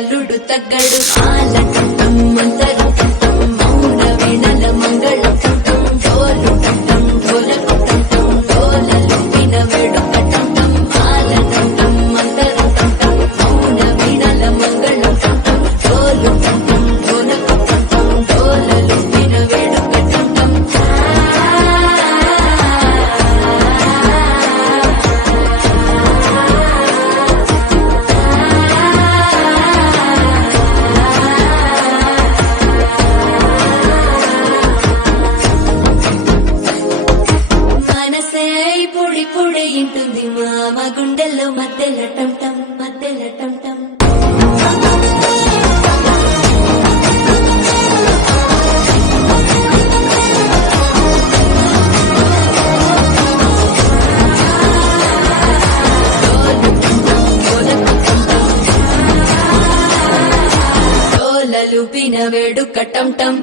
అల్లుడు తగ్గడు ఆల టం మంతరం టం మౌన వీణల మంగళం టం డోలు టం డోలకు టం డోలలు విన వేడుక టం ఆల టం మంతరం టం మౌన వీణల మంగళం టం డోలు టం డోలకు టం డోలలు విన వేడుక టం మనసే పొడి పొడి ఇంటుంది మామ గుండెల్లో మధ్యల టం టం మధ్యల టం టం డోలలు విన వేడుక టం టం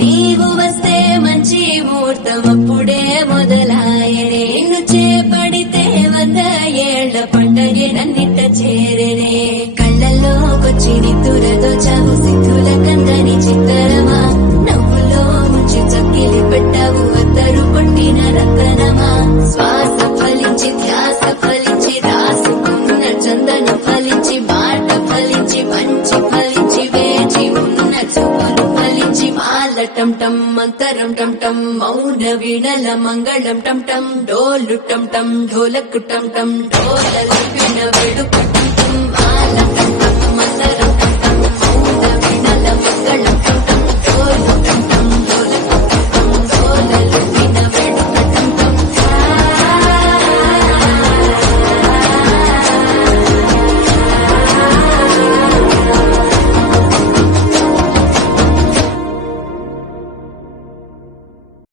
నీవు వస్తే మంచి ముహూర్తం అప్పుడే మొదలాయనే నిన్ను చేపడితే 100 ఏళ్ల పండగే నన్నిట్ట చేరనే కళ్ళల్లోకొచ్చి నిద్దురతో చావు సిద్ధుల కందని చిత్తరమా నవ్వులో ముంచి చక్కిలి పెట్టావు అద్దరు కొట్టిన రతనమా శ్వాస ఫలించి ధ్యాస ఫలించి రాసుకున్న చందనం ఫలించి మాట ఫలించి మంచి ఫలించి వేచి ఉన్న చూపులు ఫలించి మాల టం టం మంతరం టం టం మౌన వీణల మంగళం టం టం డోలు టం టం ఢోలకు టం టం డోలలు విన వేడుక టం టం మాల టం టం మంతరం టం టం మౌన వీణల మంగళం